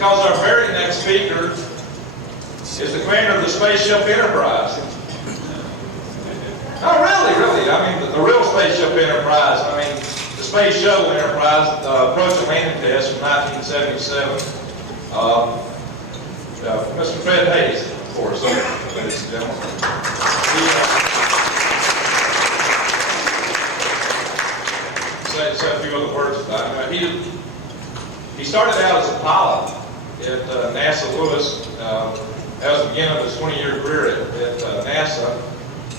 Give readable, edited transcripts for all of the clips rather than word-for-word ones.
because our very next speaker is the commander of the Spaceship Enterprise. Oh, really. I mean, the real Spaceship Enterprise. I mean, the Space Shuttle Enterprise, approach and landing test from 1977. Mr. Fred Haise, of course, ladies and gentlemen. Say a few other words about him. He started out as a pilot at NASA Lewis. That was the beginning of his 20-year career at NASA.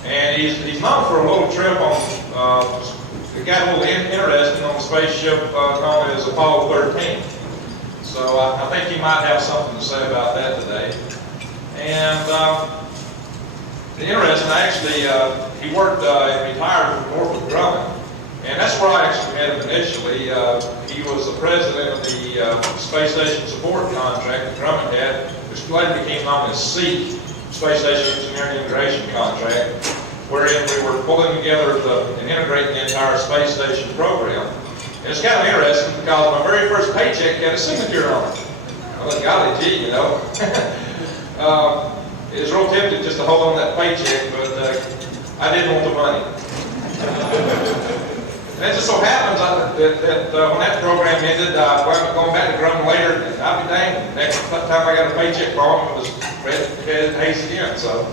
And he's known for a little trip on, it got a little interesting on the spaceship known as Apollo 13. So I think he might have something to say about that today. And interesting, actually, he worked and retired from Northrop Grumman. And that's where I actually met him initially. He was the president of the Space Station Support Contract that Grumman had, which later became known as SEEK, Space Station Engineering Integration Contract, wherein we were pulling together and integrating the entire space station program. And it's kind of interesting because my very first paycheck had a signature on it. I thought, golly gee, you know. It was real tempting just to hold on that paycheck, but I didn't want the money. And it just so happens that when that program ended, I wound up going back to Grumman later, and I'll be dang, the next time I got a paycheck from him, it was Fred Haise again, so.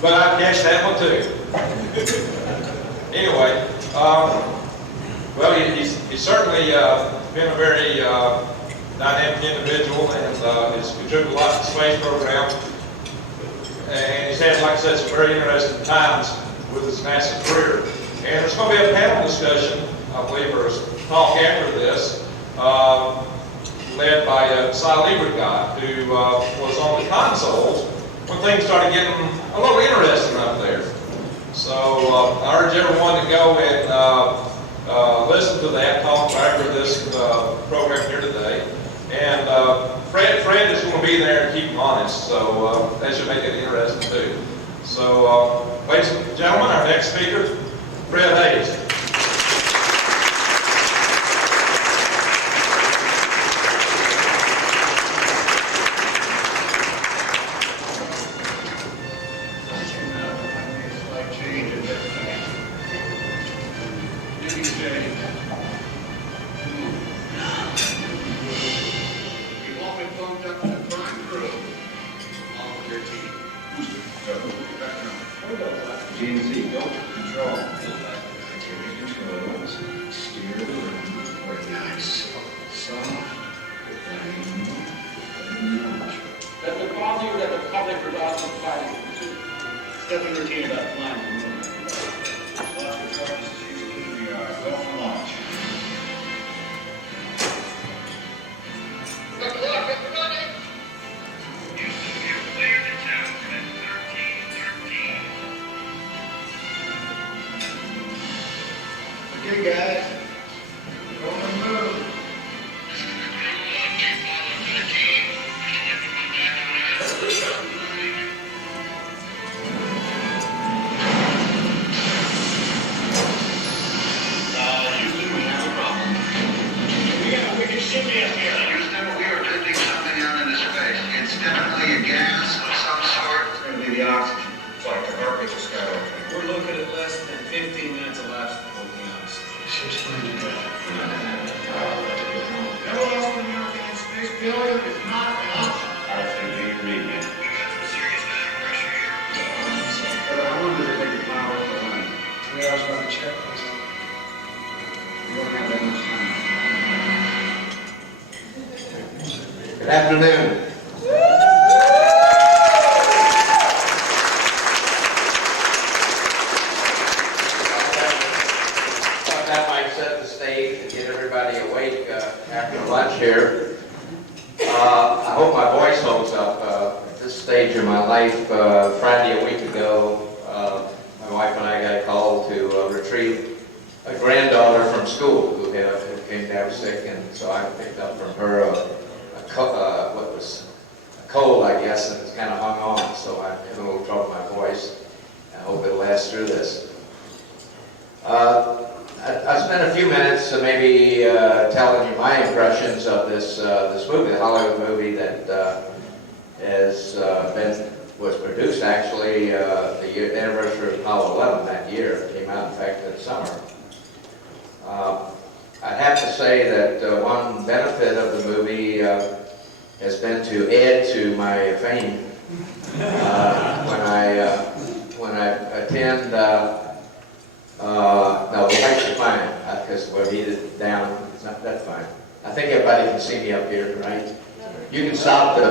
But I cashed that one too. Anyway, well, he's certainly been a very dynamic individual, and has contributed a lot to the space program. And he's had, like I said, some very interesting times with his NASA career. And there's going to be a panel discussion, I believe, or a talk after this, led by Cy Liebergott, who was on the consoles when things started getting a little interesting up there. So I urge everyone to go and listen to that talk after this program here today. And Fred is going to be there to keep them honest, so that should make it interesting too. So, ladies and gentlemen, our next speaker, Fred Haise. Okay, guys, go and move. Houston, we have a problem. Yeah, we can ship me up here. Houston, we are detecting something out into space. It's definitely a gas of some sort. It's going to be the oxygen. It's like the heartbeat just got open. We're looking at less than 15 minutes elapsed before we honest. Ship's going to go. Never lost an American in space. Failure is not an option. I think you read me. How long does it take to fly over the line? 3 hours by the check, please. We don't have that much time. Good afternoon. That might set the stage to get everybody awake after lunch here. I hope my voice holds up. At this stage of my life, Friday a week ago, my wife and I got a call to retrieve a granddaughter from school who came down sick, and so I picked up from her what was a cold, I guess, and it's kind of hung on, so I'm having a little trouble with my voice. I hope it'll last through this. I was spend a few minutes maybe telling you my impressions of this movie, the Hollywood movie that was produced actually the anniversary of Apollo 11 that year. It came out, in fact, that summer. I'd have to say that one benefit of the movie has been to add to my fame when I attend. No, the lights are fine because we're heated down. It's not that fine. I think everybody can see me up here, right? You can stop it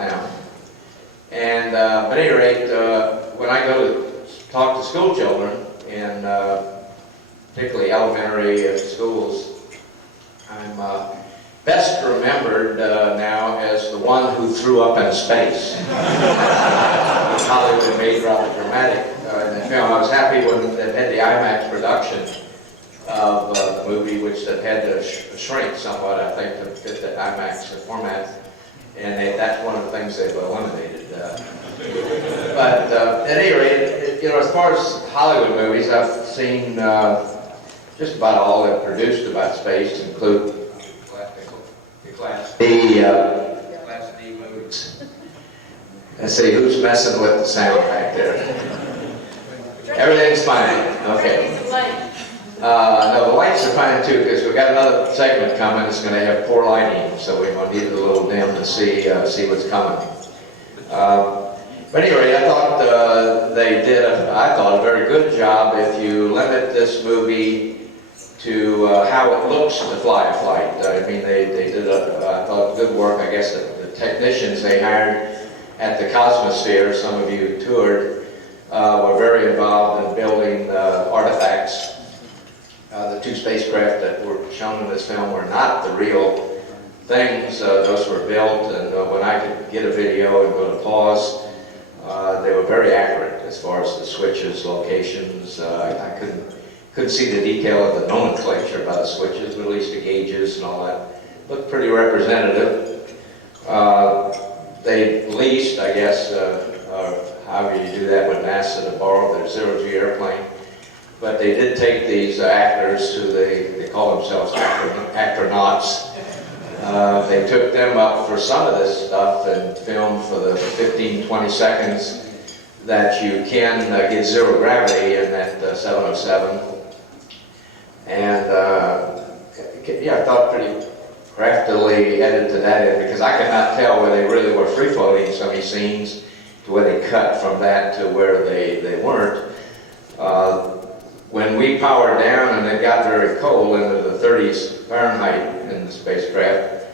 now. And but at any rate, when I go to talk to school children in particularly elementary schools, I'm best remembered now as the one who threw up in space. Hollywood made rather dramatic in the film. I was happy when it had the IMAX production of the movie, which had to shrink somewhat, I think, to fit the IMAX format. And that's one of the things they've eliminated. But at any rate, as far as Hollywood movies, I've seen just about all that produced about space, include the Class D movies. Let's see, who's messing with the sound back there? Everything's fine. Okay. No, the lights are fine too, because we've got another segment coming. It's going to have poor lighting, so we're going to need it a little dim to see what's coming. But anyway, I thought they did a very good job if you limit this movie to how it looks to fly a flight. I mean, they did I thought good work. I guess the technicians they hired at the Cosmosphere, some of you toured, were very involved in building artifacts. The two spacecraft that were shown in this film were not the real things. Those were built, and when I could get a video and go to pause, they were very accurate as far as the switches, locations. I couldn't see the detail of the nomenclature about the switches, but at least the gauges and all that looked pretty representative. They leased, I guess, however you do that with NASA, to borrow their zero-G airplane. But they did take these actors, who they call themselves actronauts. They took them up for some of this stuff and filmed for the 15-20 seconds that you can get zero gravity in that 707. And yeah, I thought pretty craftily headed to that end, because I could not tell where they really were free-floating some of these scenes to where they cut from that to where they weren't. When we powered down and it got very cold into the 30s Fahrenheit in the spacecraft,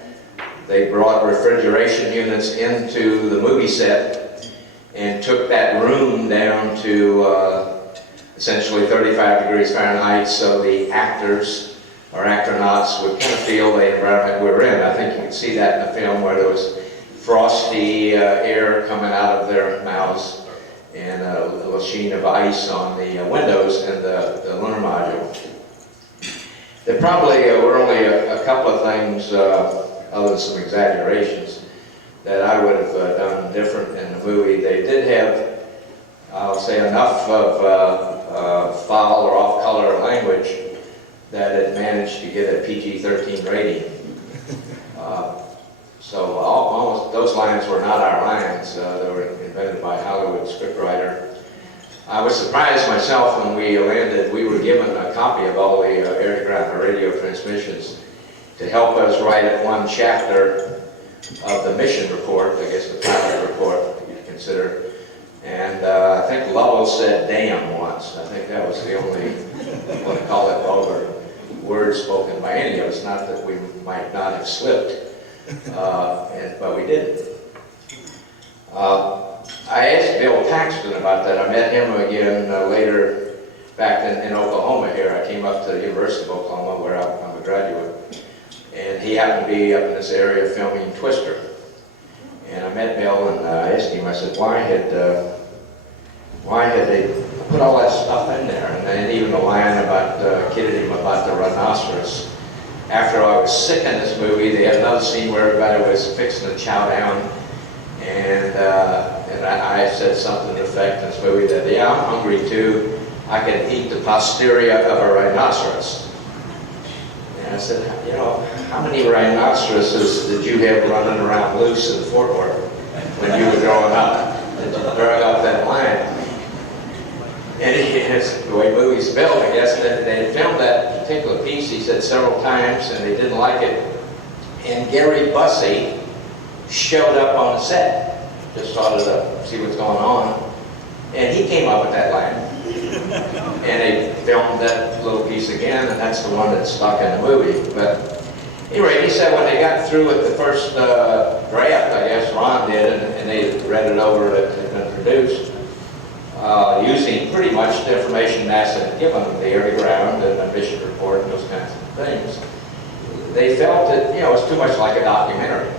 they brought refrigeration units into the movie set and took that room down to essentially 35 degrees Fahrenheit, so the actors or actronauts would kind of feel the environment we were in. I think you can see that in the film, where there was frosty air coming out of their mouths and a little sheen of ice on the windows and the lunar module. There probably were only a couple of things, other than some exaggerations, that I would have done different in the movie. They did have, I'll say, enough of foul or off-color language that it managed to get a PG-13 rating. So almost those lines were not our lines. They were invented by a Hollywood scriptwriter. I was surprised myself when we landed. We were given a copy of all the air-to-ground radio transmissions to help us write one chapter of the mission report, I guess the pilot report you'd consider. And I think Lovell said "damn" once. I think that was the only, I want to call it vulgar, word spoken by any of us. Not that we might not have slipped, but we didn't. I asked Bill Paxton about that. I met him again later back in Oklahoma here. I came up to the University of Oklahoma, where I'm a graduate. And he happened to be up in this area filming Twister. And I met Bill and I asked him, I said, why had they put all that stuff in there? And even the line about, kidded him about the rhinoceros. After I was sick in this movie, they had another scene where everybody was fixing to chow down. And I said something to the effect in this movie that, yeah, I'm hungry too. I I could eat the posterior of a rhinoceros. And I said, you know, how many rhinoceroses did you have running around loose in Fort Worth when you were growing up? That you drug up that line? And it's the way movies built, I guess, that they filmed that particular piece, he said, several times, and they didn't like it. And Gary Bussey showed up on the set, just started to see what's going on, and he came up with that line. And they filmed that little piece again, and that's the one that's stuck in the movie. But anyway, he said when they got through with the first draft, I guess Ron did, and they read it over that had been produced, using pretty much the information NASA had given them, the air to ground and the mission report and those kinds of things. They felt that, you know, it was too much like a documentary.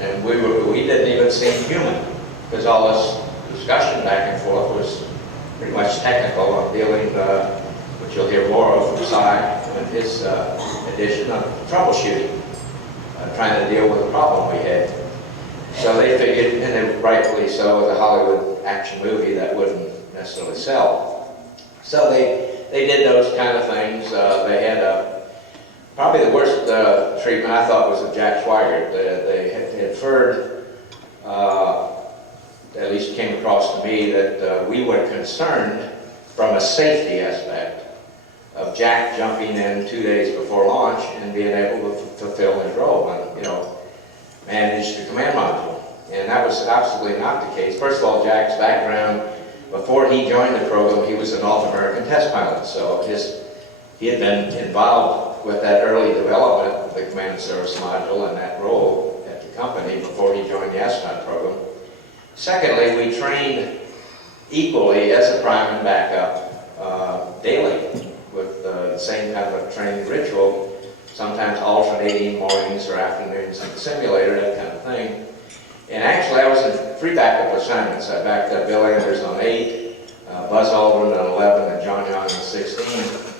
And we didn't even seem human, because all this discussion back and forth was pretty much technical on dealing, which you'll hear more of from Cy and his edition of troubleshooting, trying to deal with the problem we had. So they figured, and then rightfully so, with a Hollywood action movie that wouldn't necessarily sell. So they did those kind of things. They had probably the worst treatment I thought was of Jack Swigert. They had heard, at least came across to me, that we were concerned from a safety aspect of Jack jumping in 2 days before launch and being able to fulfill his role and, you know, manage the command module. And that was absolutely not the case. First of all, Jack's background, before he joined the program, he was an North American test pilot. So he had been involved with that early development of the command and service module and that role at the company before he joined the astronaut program. Secondly, we trained equally as a prime and backup daily with the same kind of a training ritual, sometimes alternating mornings or afternoons in the simulator, that kind of thing. And actually, I was in 3 backup assignments. I backed up Bill Anders on 8, Buzz Aldrin on 11, and John Young on 16.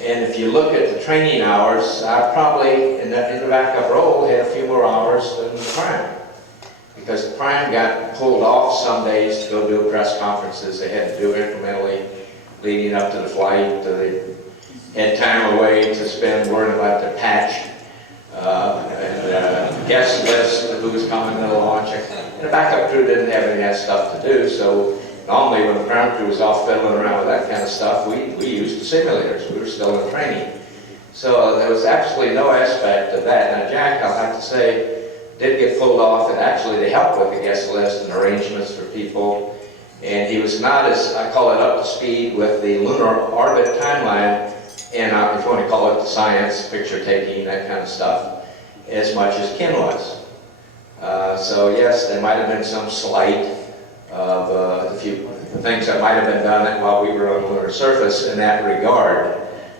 And if you look at the training hours, I probably, in the backup role, had a few more hours than the prime. Because the prime got pulled off some days to go do press conferences they had to do incrementally leading up to the flight. They had time away to spend worrying about the patch and guest list of who was coming to the launch. And the backup crew didn't have any of that stuff to do, so normally when the ground crew was off fiddling around with that kind of stuff, we used the simulators. We were still in training. So there was absolutely no aspect of that. Now Jack, I'll have to say, did get pulled off, and actually they helped with the guest list and arrangements for people. And he was not as, I call it, up to speed with the lunar orbit timeline, and if you want to call it the science, picture taking, that kind of stuff, as much as Ken was. So yes, there might have been some slight of a few things that might have been done while we were on the lunar surface in that regard,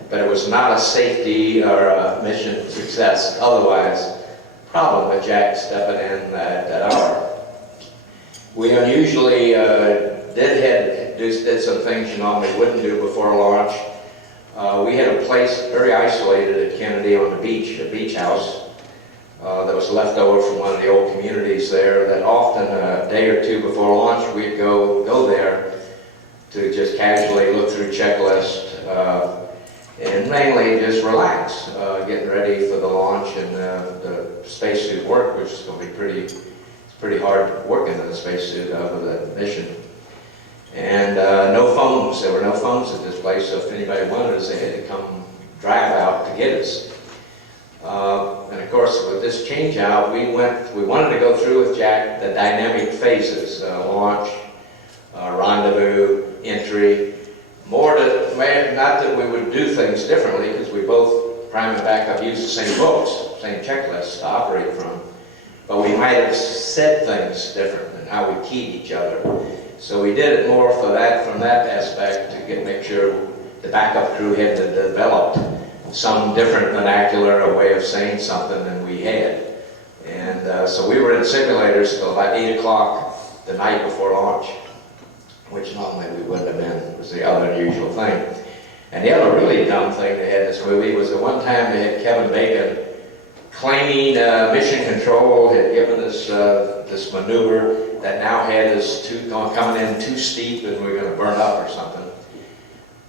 but it was not a safety or a mission success otherwise problem with Jack stepping in that hour. We unusually did some things you normally wouldn't do before launch. We had a place very isolated at Kennedy on the beach, a beach house that was left over from one of the old communities there, that often a day or two before launch we'd go there to just casually look through checklist and mainly just relax, getting ready for the launch and the spacesuit work, which is going to be pretty hard working in the spacesuit over the mission. And no phones. There were no phones at this place, so if anybody wanted us, they had to come drive out to get us. And of course, with this change out, we wanted to go through with Jack the dynamic phases, launch, rendezvous, entry, not that we would do things differently, because we both, prime and backup, use the same books, same checklists to operate from, but we might have said things different in how we keyed each other. So we did it more for that, from that aspect, to make sure the backup crew had developed some different vernacular, a way of saying something than we had. And so we were in simulators till about 8 o'clock the night before launch, which normally we wouldn't have been. It was the other unusual thing. And the other really dumb thing they had in this movie was the one time they had Kevin Bacon claiming mission control had given us this maneuver that now had us coming in too steep and we were going to burn up or something.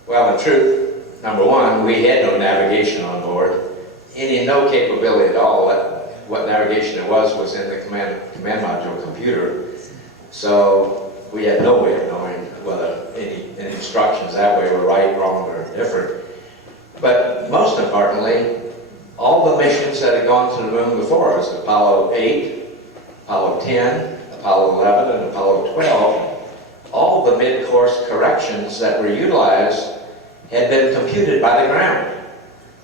Well, in truth, number one, we had no navigation on board, any no capability at all. What navigation it was in the command module computer. So we had no way of knowing whether any instructions that way were right, wrong, or different. But most importantly, all the missions that had gone to the moon before us, Apollo 8, Apollo 10, Apollo 11, and Apollo 12, all the mid-course corrections that were utilized had been computed by the ground.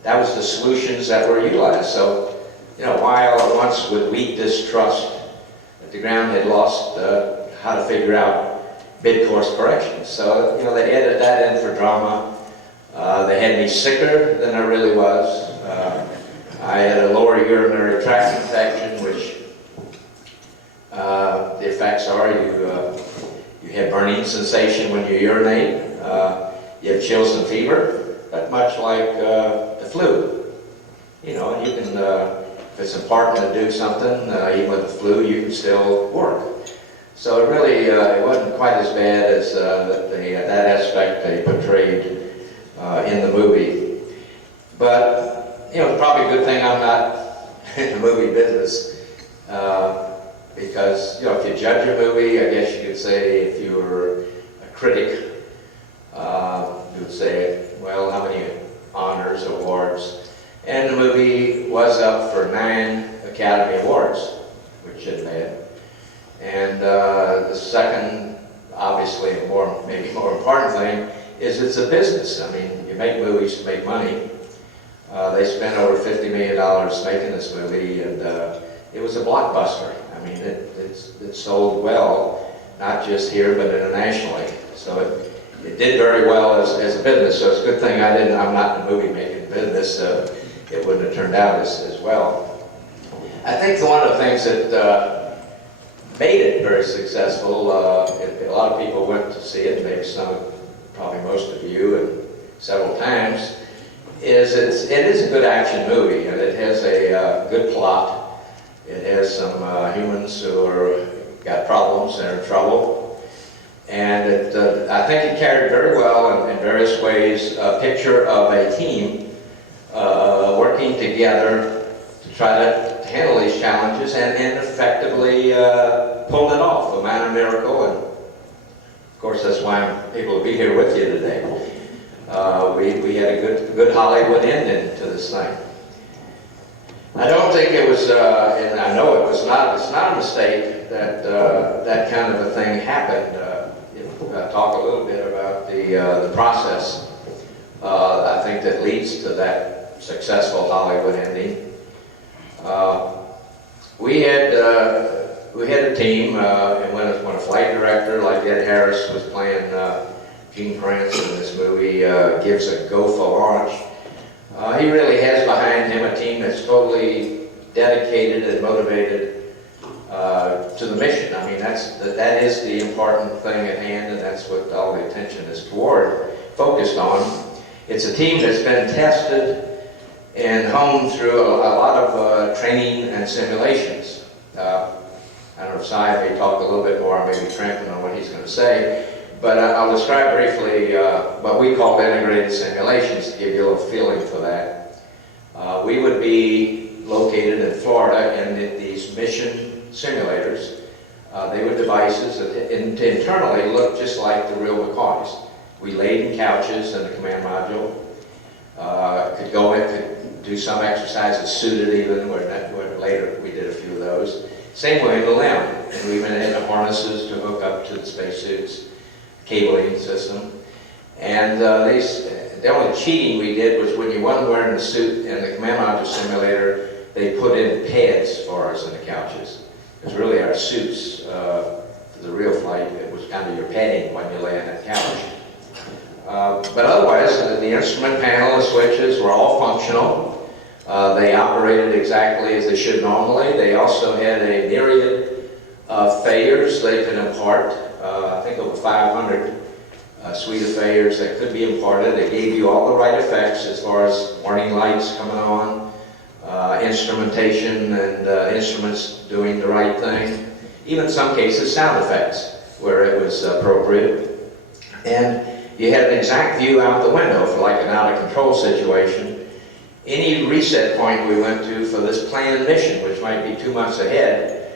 That was the solutions that were utilized. So, why all at once would we distrust that the ground had lost how to figure out mid-course corrections? So, they added that in for drama. They had me sicker than I really was. I had a lower urinary tract infection, which the effects are you have burning sensation when you urinate. You have chills and fever, but much like the flu. You can, if it's important to do something, even with the flu, you can still work. So it really, it wasn't quite as bad as that aspect they portrayed in the movie. But, it's probably a good thing I'm not in the movie business. Because, if you judge a movie, I guess you could say if you were a critic, you would say, well, how many honors, awards? And the movie was up for 9 Academy Awards, which isn't bad. And the second, obviously, maybe more important thing is it's a business. I mean, you make movies to make money. They spent over $50 million making this movie, and it was a blockbuster. I mean, it sold well, not just here, but internationally. So it did very well as a business. So it's a good thing I'm not in the movie making business. It wouldn't have turned out as well. I think one of the things that made it very successful, a lot of people went to see it, maybe probably most of you, and several times, it is a good action movie, and it has a good plot. It has some humans who got problems and are in trouble. And I think it carried very well in various ways a picture of a team working together to try to handle these challenges and effectively pulled it off, a minor miracle. And of course, that's why I'm able to be here with you today. We had a good Hollywood ending to this thing. I don't think it was, and I know it's not a mistake that that kind of a thing happened. Talk a little bit about the process, I think, that leads to that successful Hollywood ending. We had a team, and when a flight director like Ed Harris was playing Gene Prince in this movie, gives a go for launch, he really has behind him a team that's totally dedicated and motivated to the mission. I mean, that is the important thing at hand, and that's what all the attention is focused on. It's a team that's been tested and honed through a lot of training and simulations. I don't know if Si may talk a little bit more, maybe trampling on what he's going to say, but I'll describe briefly what we call integrated simulations to give you a little feeling for that. We would be located in Florida in these mission simulators. They were devices that internally looked just like the real McCoys. We laid in couches in the command module. Could go in, could do some exercises suited even, where later we did a few of those. Same way in the limb, and we even had the harnesses to hook up to the spacesuits, cabling system. And the only cheating we did was when you weren't wearing the suit in the command module simulator, they put in pads for us in the couches. Because really our suits, for the real flight, it was kind of your padding when you lay on that couch. But otherwise, the instrument panel and switches were all functional. They operated exactly as they should normally. They also had a myriad of failures they could impart. I think over 500 suite of failures that could be imparted. They gave you all the right effects as far as warning lights coming on, instrumentation and instruments doing the right thing, even in some cases sound effects where it was appropriate. And you had an exact view out the window for like an out-of-control situation. Any reset point we went to for this planned mission, which might be 2 months ahead,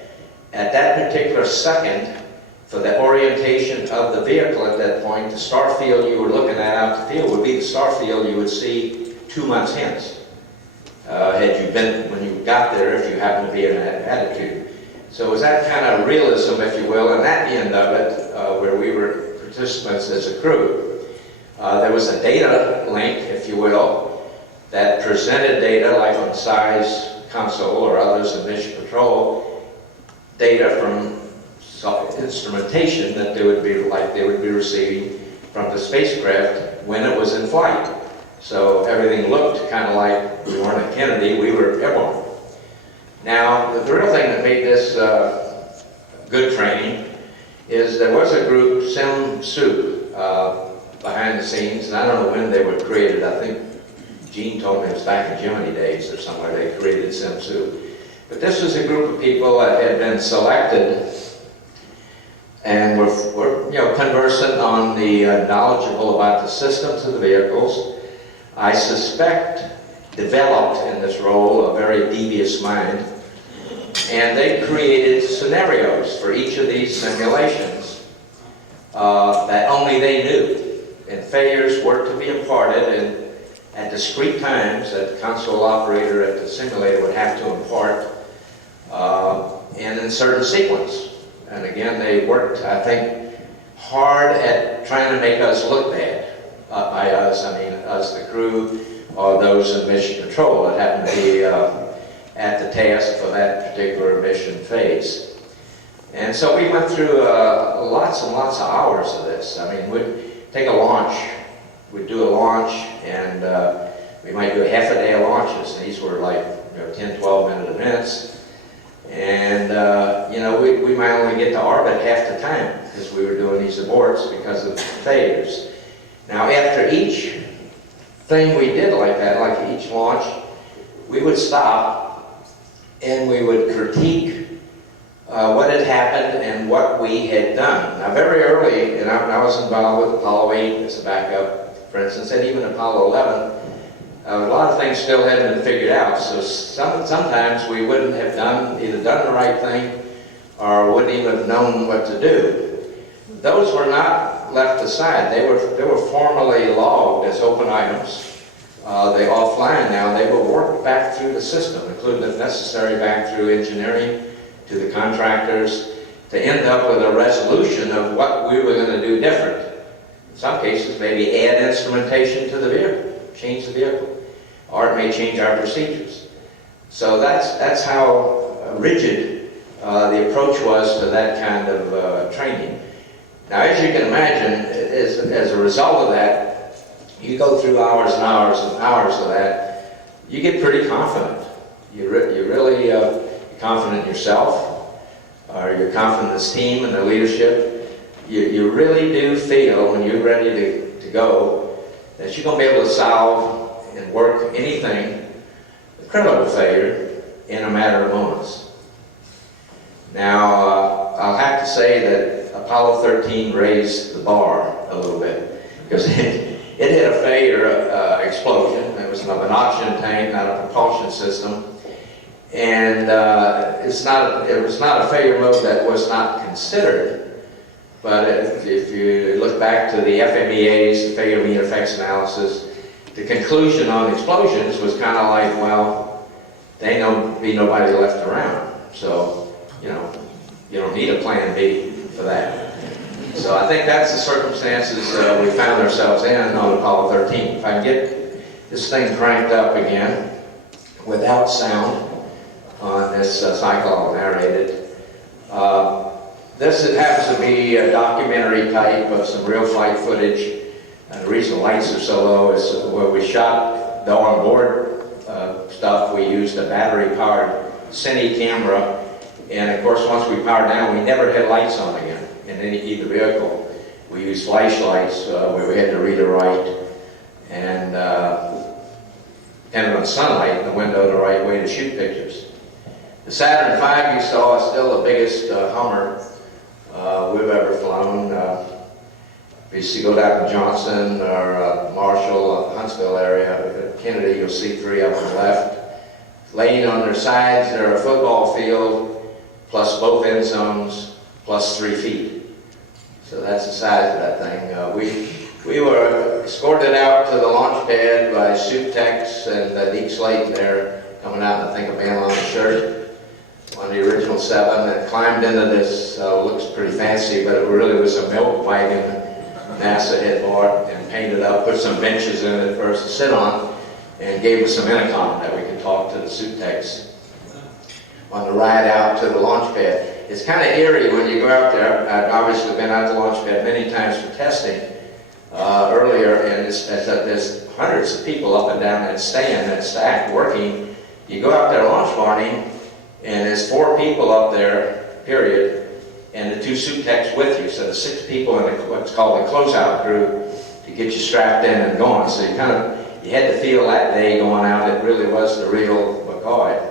at that particular second, for the orientation of the vehicle at that point, the star field you were looking at out the field would be the star field you would see 2 months hence, had you been, when you got there, if you happened to be in that attitude. So it was that kind of realism, if you will, and at the end of it, where we were participants as a crew. There was a data link, if you will, that presented data like on size console or others in mission control, data from instrumentation that they would be receiving from the spacecraft when it was in flight. So everything looked kind of like we weren't at Kennedy, we were airborne. Now, the real thing that made this good training is there was a group, SimSoup, behind the scenes, and I don't know when they were created. I think Gene told me it was back in Gemini days or somewhere they created SimSoup. But this was a group of people that had been selected and were conversant on the knowledgeable about the systems of the vehicles. I suspect developed in this role a very devious mind, and they created scenarios for each of these simulations that only they knew. And failures were to be imparted at discrete times that the console operator at the simulator would have to impart, and in certain sequence. And again, they worked, I think, hard at trying to make us look bad. By us, I mean us, the crew, or those in mission control that happened to be at the task for that particular mission phase. And so we went through lots and lots of hours of this. I mean, we'd take a launch, we'd do a launch, and we might do a half a day of launches. These were like 10, 12-minute events. And, we might only get to orbit half the time because we were doing these aborts because of failures. Now, after each thing we did like that, like each launch, we would stop and we would critique what had happened and what we had done. Now, very early, and I was involved with Apollo 8 as a backup, for instance, and even Apollo 11, a lot of things still hadn't been figured out, so sometimes we wouldn't have either done the right thing or wouldn't even have known what to do. Those were not left aside. They were formally logged as open items. They offline now. They were worked back through the system, including if necessary back through engineering to the contractors, to end up with a resolution of what we were going to do different. In some cases, maybe add instrumentation to the vehicle, change the vehicle, or it may change our procedures. So that's how rigid the approach was to that kind of training. Now, as you can imagine, as a result of that, you go through hours and hours and hours of that, you get pretty confident. You're really confident in yourself, or you're confident in this team and the leadership. You really do feel, when you're ready to go, that you're going to be able to solve and work anything, a critical failure, in a matter of moments. Now, I'll have to say that Apollo 13 raised the bar a little bit, because it had a failure explosion. It was of an oxygen tank, not a propulsion system. And it was not a failure mode that was not considered. But if you look back to the FMEA's, the failure mean effects analysis, the conclusion on explosions was kind of like, well, there ain't be nobody left around. So, you don't need a plan B for that. So I think that's the circumstances we found ourselves in on Apollo 13. If I can get this thing cranked up again without sound on this cycle I'll narrate it. This happens to be a documentary type of some real flight footage. And the reason the lights are so low is where we shot the onboard stuff. We used a battery-powered Cine camera. And of course, once we powered down, we never had lights on again in either vehicle. We used flashlights where we had to read or write, and depending on sunlight in the window, the right way to shoot pictures. The Saturn V you saw is still the biggest Hummer we've ever flown. If you see, go down to Johnson or Marshall, Huntsville area, Kennedy, you'll see 3 up on the left. Laying on their sides, they're a football field, plus both end zones, plus 3 feet. So that's the size of that thing. We were escorted out to the launch pad by suit techs and Deke Slayton there, coming out in, I think, a bandana shirt on the original 7, and climbed into this, looks pretty fancy, but it really was a milk wagon NASA had bought and painted up, put some benches in it for us to sit on, and gave us some intercom that we could talk to the suit techs on the ride out to the launch pad. It's kind of eerie when you go out there. I've obviously been out to the launch pad many times for testing earlier, and there's hundreds of people up and down that stand, that stack, working. You go out there launch morning, and there's 4 people up there, period, and the 2 suit techs with you. So the 6 people in what's called the closeout crew to get you strapped in and going. So you had to feel that day going out, it really was the real McCoy.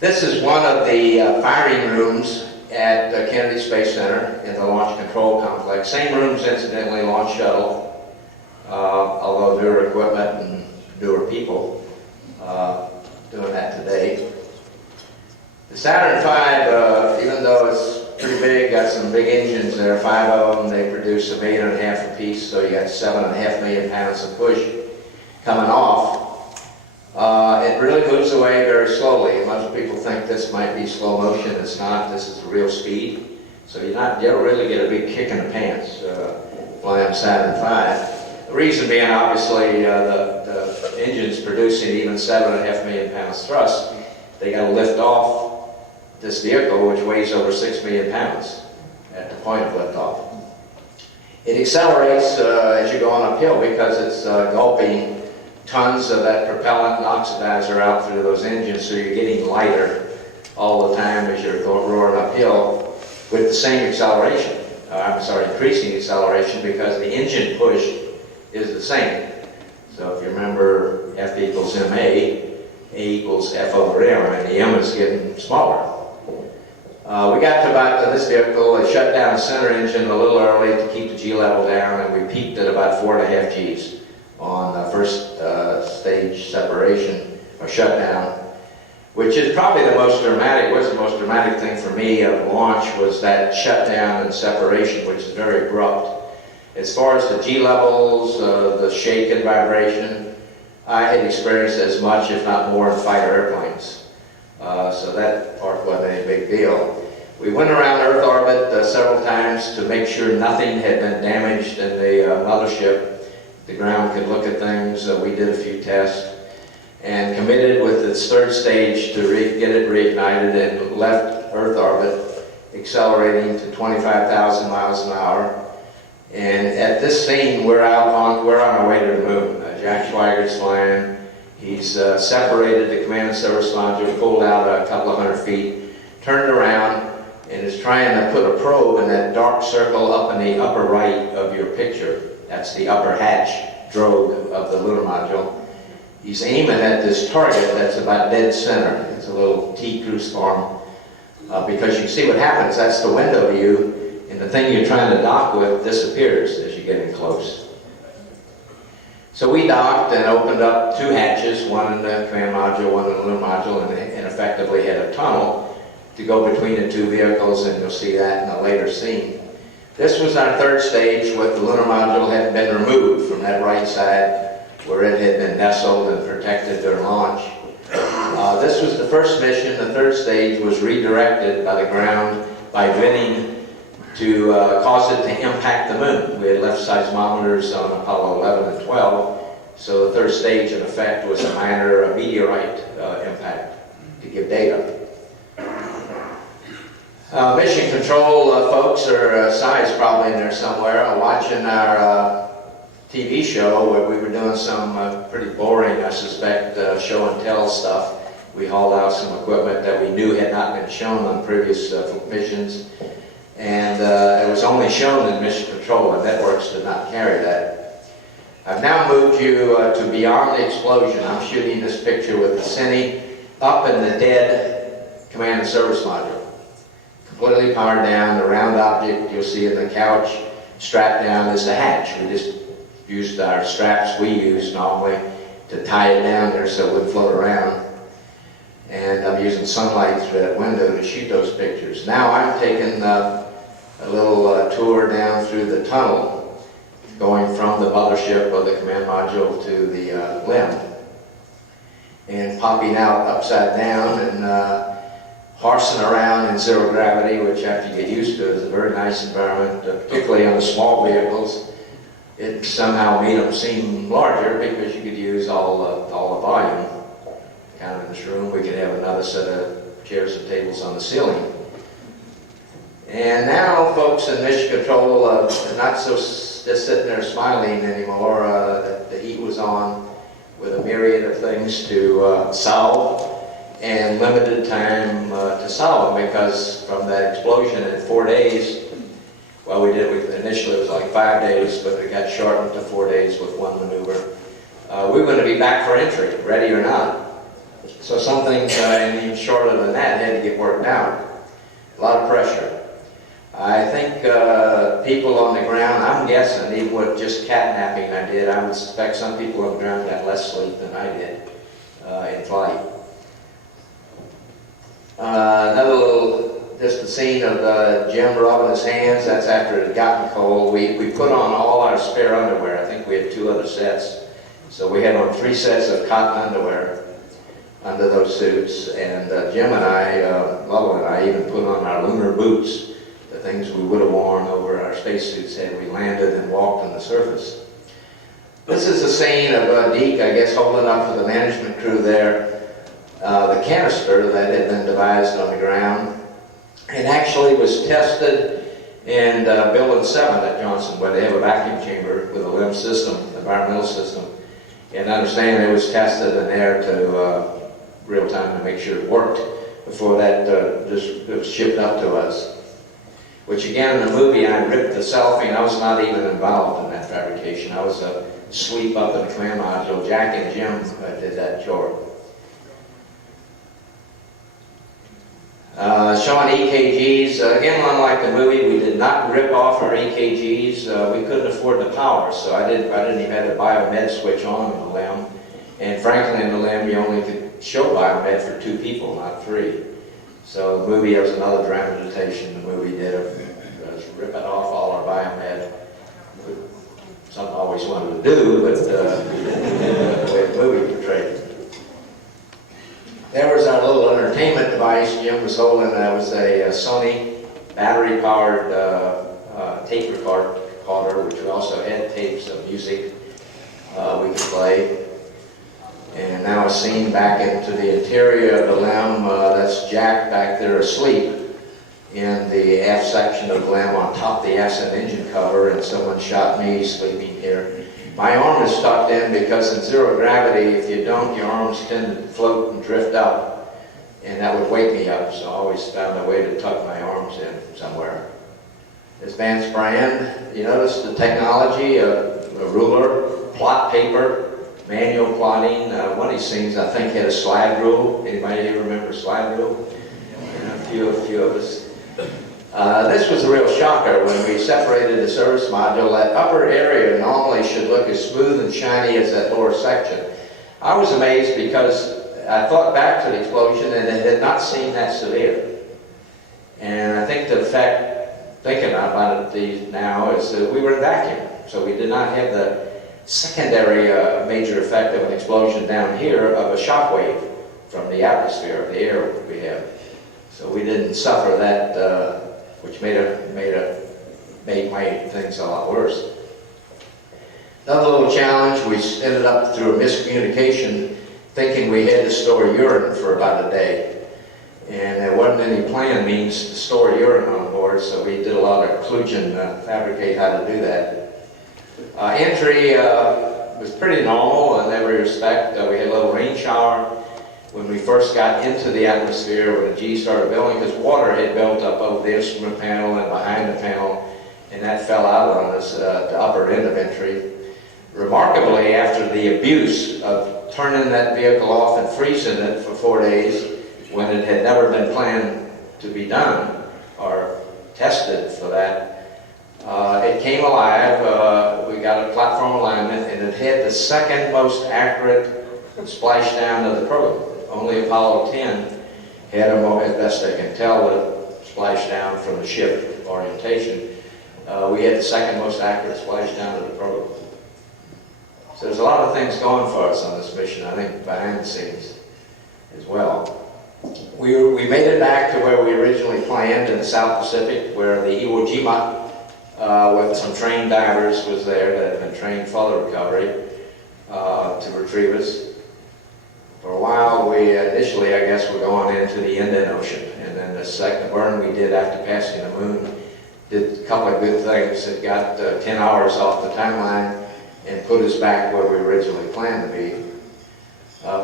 This is one of the firing rooms at Kennedy Space Center in the Launch Control Complex. Same rooms, incidentally, Launch Shuttle, although newer equipment and newer people doing that today. The Saturn V, even though it's pretty big, got some big engines there, 5 of them, they produce 1.5 million apiece, so you got 7.5 million pounds of push coming off. It really moves away very slowly. Most people think this might be slow motion. It's not. This is real speed. So you don't really get a big kick in the pants flying Saturn V. The reason being, obviously, the engine's producing even 7.5 million pounds thrust. They got to lift off this vehicle, which weighs over 6 million pounds at the point of liftoff. It accelerates as you're going uphill because it's gulping tons of that propellant and oxidizer out through those engines, so you're getting lighter all the time as you're roaring uphill with the same acceleration. Increasing acceleration because the engine push is the same. So if you remember F equals ma, A equals F over m, and the m is getting smaller. We got to about this vehicle, it shut down the center engine a little early to keep the G level down, and we peaked at about 4.5 Gs on the first stage separation or shutdown, which is probably the most dramatic, was the most dramatic thing for me of launch, was that shutdown and separation, which is very abrupt. As far as the G levels, the shake and vibration, I had experienced as much, if not more, in fighter airplanes. So that part wasn't any big deal. We went around Earth orbit several times to make sure nothing had been damaged in the mothership. The ground could look at things. We did a few tests and committed with its 3rd stage to get it reignited and left Earth orbit, accelerating to 25,000 miles an hour. And at this scene, we're on our way to the moon. Jack Schweigert's flying. He's separated the command and service module, pulled out a couple of 100 feet, turned around, and is trying to put a probe in that dark circle up in the upper right of your picture. That's the upper hatch drogue of the lunar module. He's aiming at this target that's about dead center. It's a little T cruise form, because you can see what happens. That's the window view, and the thing you're trying to dock with disappears as you get in close. So we docked and opened up 2 hatches, one in the command module, one in the lunar module, and effectively had a tunnel to go between the 2 vehicles, and you'll see that in a later scene. This was our 3rd stage, with the lunar module had been removed from that right side where it had been nestled and protected during launch. This was the first mission. The 3rd stage was redirected by the ground by venting to cause it to impact the moon. We had left seismometers on Apollo 11 and 12, so the 3rd stage, in effect, was a minor meteorite impact to give data. Mission control folks, or Si's probably in there somewhere, watching our TV show where we were doing some pretty boring, I suspect, show and tell stuff. We hauled out some equipment that we knew had not been shown on previous missions, and it was only shown in mission control, and networks did not carry that. I've now moved you to beyond the explosion. I'm shooting this picture with the Cine up in the dead command and service module. Completely powered down, the round object you'll see in the couch strap down is the hatch. We just used our straps we use normally to tie it down there so it wouldn't float around. And I'm using sunlight through that window to shoot those pictures. Now I'm taking a little tour down through the tunnel, going from the mothership of the command module to the limb, and popping out upside down and horsing around in zero gravity, which after you get used to it is a very nice environment, particularly on the small vehicles. It somehow made them seem larger because you could use all the volume. Kind of in this room, we could have another set of chairs and tables on the ceiling. And now folks in Mission Control are not so just sitting there smiling anymore. The heat was on with a myriad of things to solve and limited time to solve them, because from that explosion in 4 days, well, initially it was like 5 days, but it got shortened to 4 days with one maneuver. We were going to be back for entry, ready or not. So some things even shorter than that had to get worked out. A lot of pressure. I think people on the ground, I'm guessing, even with just catnapping I did, I would suspect some people on the ground got less sleep than I did in flight. Another little, just the scene of Jim rubbing his hands. That's after it had gotten cold. We put on all our spare underwear. I think we had 2 other sets. So we had on 3 sets of cotton underwear under those suits. And Jim and I, Lovell and I, even put on our lunar boots, the things we would have worn over our spacesuits had we landed and walked on the surface. This is a scene of Deke, I guess, holding up for the management crew there the canister that had been devised on the ground. It actually was tested in Building 7 at Johnson, where they have a vacuum chamber with a LIM system, environmental system. And I understand it was tested in there to real time to make sure it worked before that it was shipped up to us. Which again, in the movie, I ripped the selfie, and I was not even involved in that fabrication. I was asleep up in the command module. Jack and Jim did that chore. Showing EKGs. Again, unlike the movie, we did not rip off our EKGs. We couldn't afford the power, so I didn't even have the biomed switch on in the limb. And frankly, in the limb, you only could show biomed for 2 people, not 3. So the movie, there was another dramatization the movie did of ripping off all our biomed. Something I always wanted to do, but we didn't the way the movie portrayed it. There was our little entertainment device Jim was holding. That was a Sony battery-powered tape recorder, which we also had tapes of music we could play. And now a scene back into the interior of the limb. That's Jack back there asleep in the aft section of the limb on top of the ascent engine cover, and someone shot me sleeping here. My arm is tucked in because in zero gravity, if you don't, your arms tend to float and drift up, and that would wake me up, so I always found a way to tuck my arms in somewhere. This man's brand, you notice the technology, a ruler, plot paper, manual plotting. One of these things I think had a slide rule. Anybody here remember slide rule? A few of us. This was a real shocker when we separated the service module. That upper area normally should look as smooth and shiny as that lower section. I was amazed because I thought back to the explosion and it had not seemed that severe. And I think the effect, thinking about it now, is that we were in vacuum. So we did not have the secondary major effect of an explosion down here of a shock wave from the atmosphere of the air we have. So we didn't suffer that, which made things a lot worse. Another little challenge, we ended up through a miscommunication thinking we had to store urine for about a day. And there wasn't any planned means to store urine on board, so we did a lot of kludgeon to fabricate how to do that. Entry was pretty normal in every respect. We had a little rain shower when we first got into the atmosphere when the G started building, because water had built up over the instrument panel and behind the panel, and that fell out on us at the upper end of entry. Remarkably, after the abuse of turning that vehicle off and freezing it for 4 days, when it had never been planned to be done or tested for that, It came alive, we got a platform alignment, and it had the second most accurate splashdown of the program. Only Apollo 10 had, as best I can tell, the splashdown from the ship orientation. We had the second most accurate splashdown of the program. So there's a lot of things going for us on this mission, I think, behind the scenes as well. We made it back to where we originally planned in the South Pacific, where the Iwo Jima, with some trained divers, was there that had been trained for the recovery to retrieve us. For a while, we initially, I guess, were going into the Indian Ocean, and then the second burn we did after passing the moon did a couple of good things. It got 10 hours off the timeline and put us back where we originally planned to be.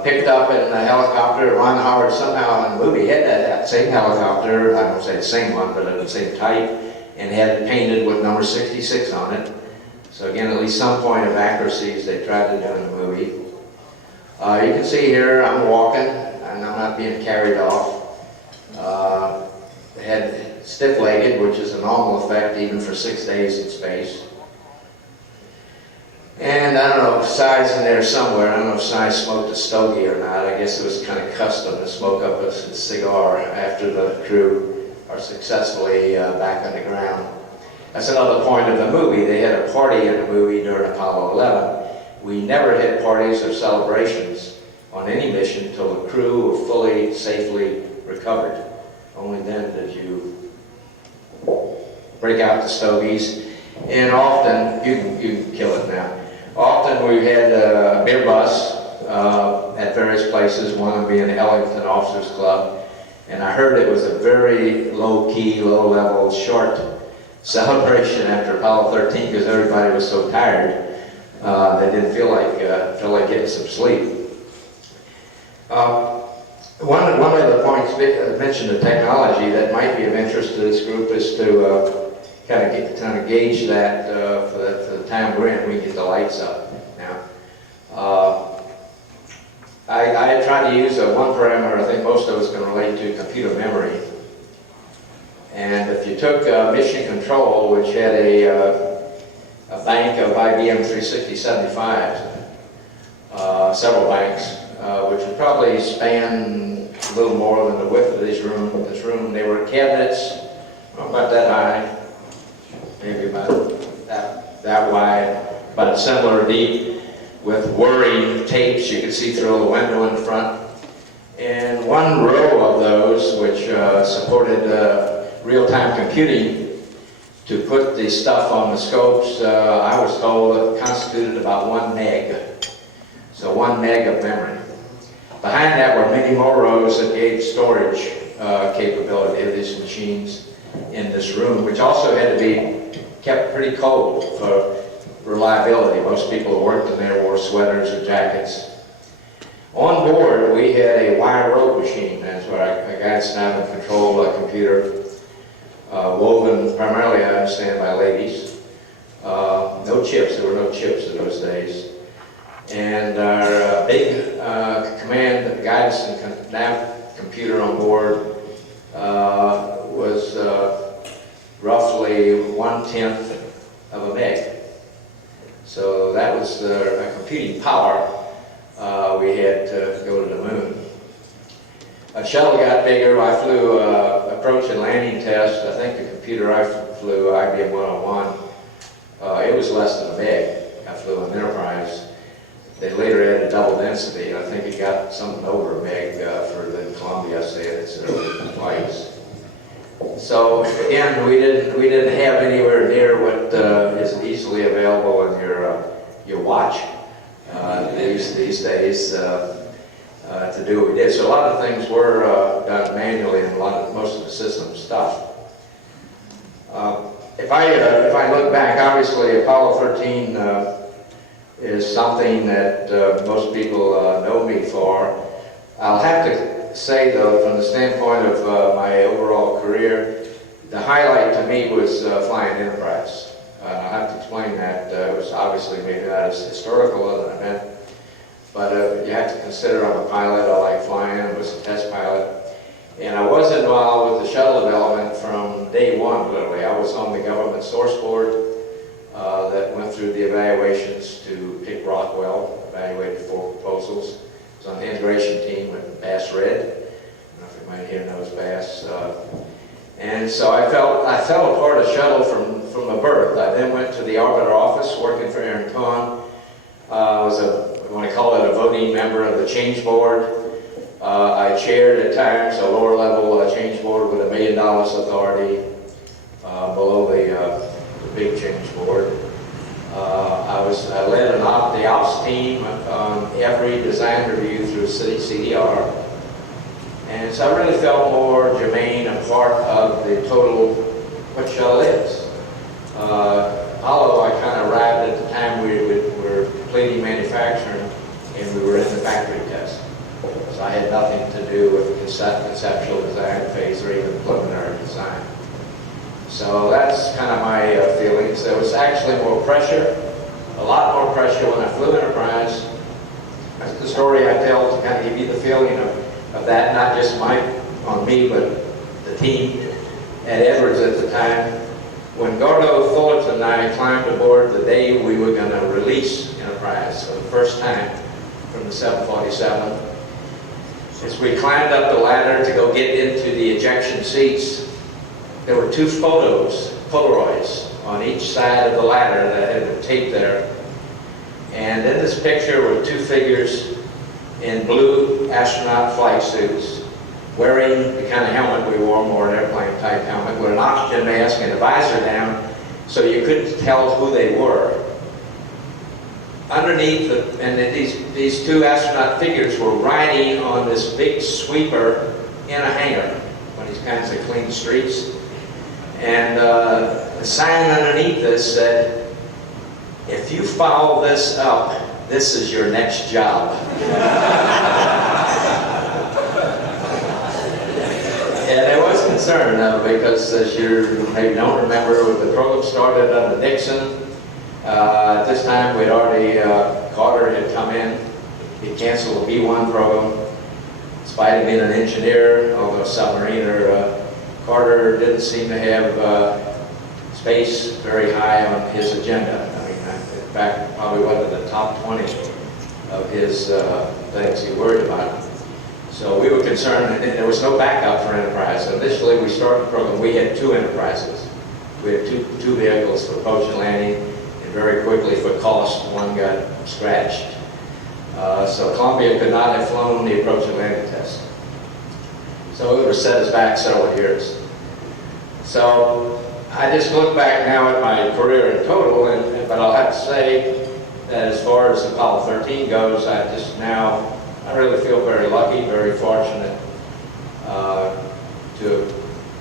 Picked up in a helicopter. Ron Howard somehow in the movie had that same helicopter, I don't say the same one, but of the same type, and had it painted with number 66 on it. So again, at least some point of accuracies they tried to do in the movie. You can see here I'm walking, and I'm not being carried off. Head stiff-legged, which is a normal effect even for 6 days in space. And I don't know, Si's in there somewhere. I don't know if Si smoked a stogie or not. I guess it was kind of custom to smoke up a cigar after the crew are successfully back on the ground. That's another point of the movie. They had a party in the movie during Apollo 11. We never had parties or celebrations on any mission until the crew were fully, safely recovered. Only then did you break out the stogies. And often, you can kill it now. Often we had a beer bus at various places, one being the Ellington Officers Club. And I heard it was a very low-key, low-level, short celebration after Apollo 13 because everybody was so tired. They didn't feel like getting some sleep. One of the points mentioned the technology that might be of interest to this group is to kind of gauge that for the time we're in. We get the lights up now. I had tried to use one parameter I think most of us can relate to, computer memory. And if you took Mission Control, which had a bank of IBM 36075s, several banks, which would probably span a little more than the width of this room. They were cabinets, about that high, maybe about that wide, about similar deep, with whirring tapes you could see through the window in front. And one row of those, which supported real-time computing to put the stuff on the scopes, I was told constituted about 1 meg. So 1 meg of memory. Behind that were many more rows that gave storage capability of these machines in this room, which also had to be kept pretty cold for reliability. Most people who worked in there wore sweaters or jackets. On board, we had a wire rope machine. That's where a guy sat down and controlled a computer, woven primarily, I understand, by ladies. No chips. There were no chips in those days. And our big command, guidance, and nav computer on board was roughly 1/10 of a meg. So that was the computing power we had to go to the moon. A shuttle got bigger. I flew approach and landing test. I think the computer I flew, IBM 101, it was less than a meg. I flew an Enterprise. They later added double density. I think it got something over a meg for the Columbia, say its early flights. So again, we didn't have anywhere near what is easily available in your watch these days to do what we did. So a lot of things were done manually and most of the system stuff. If I look back, obviously Apollo 13 is something that most people know me for. I'll have to say though, from the standpoint of my overall career, the highlight to me was flying Enterprise. I'll have to explain that. It was obviously maybe not as historical as an event, but you have to consider I'm a pilot. I like flying. I was a test pilot. And I was involved with the shuttle development from day one, literally. I was on the government source board that went through the evaluations to pick Rockwell, evaluated 4 proposals. I was on the integration team with Bass Red. I don't know if anybody here knows Bass. And so I fell apart a shuttle from the birth. I then went to the arbiter office working for Aaron Kahn. I was I want to call it a voting member of the change board. I chaired at times a lower level change board with $1 million authority below the big change board. I led the ops team on every design review through city CDR. And so I really felt more germane a part of the total what shuttle is. Although I kind of arrived at the time we were completing manufacturing and we were in the factory test. So I had nothing to do with conceptual design phase or even preliminary design. So that's kind of my feelings. There was actually more pressure, a lot more pressure when I flew Enterprise. That's the story I tell to kind of give you the feeling of that, not just on me, but the team at Edwards at the time. When Gordo Fullerton and I climbed aboard the day we were going to release Enterprise for the first time from the 747, as we climbed up the ladder to go get into the ejection seats, there were 2 Polaroids on each side of the ladder that had been taped there. And in this picture were 2 figures in blue astronaut flight suits, wearing the kind of helmet we wore, more an airplane type helmet, with an oxygen mask and a visor down, so you couldn't tell who they were. Underneath, these 2 astronaut figures were riding on this big sweeper in a hangar, one of these kinds of clean streets. And the sign underneath this said, "If you follow this up, this is your next job." And I was concerned because, as you maybe don't remember, the program started under Nixon. At this time, we'd already, Carter had come in. He canceled the B-1 program. In spite of being an engineer, although a submariner, Carter didn't seem to have space very high on his agenda. I mean, in fact, probably one of the top 20 of his things he worried about. So we were concerned, and there was no backup for Enterprise. Initially, we started the program, we had 2 Enterprises. We had two vehicles for approach and landing, and very quickly, for cost, one got scratched. So Columbia could not have flown the approach and landing test. So it would set us back several years. So I just look back now at my career in total, but I'll have to say that as far as Apollo 13 goes, I really feel very lucky, very fortunate to have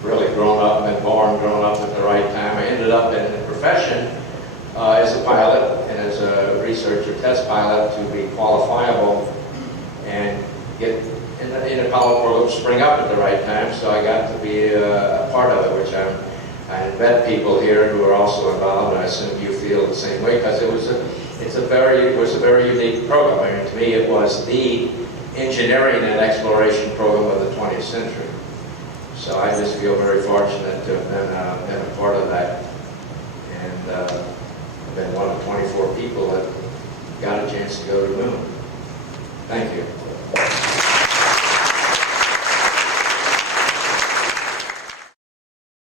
really grown up and grown up at the right time. I ended up in the profession as a pilot and as a researcher test pilot to be qualifiable and get in Apollo program spring up at the right time, so I got to be a part of it, which I met people here who are also involved, and I assume you feel the same way, because it was a very unique program. I mean, to me, it was the engineering and exploration program of the 20th century. So I just feel very fortunate to have been a part of that, and I've been one of 24 people that got a chance to go to the moon. Thank you.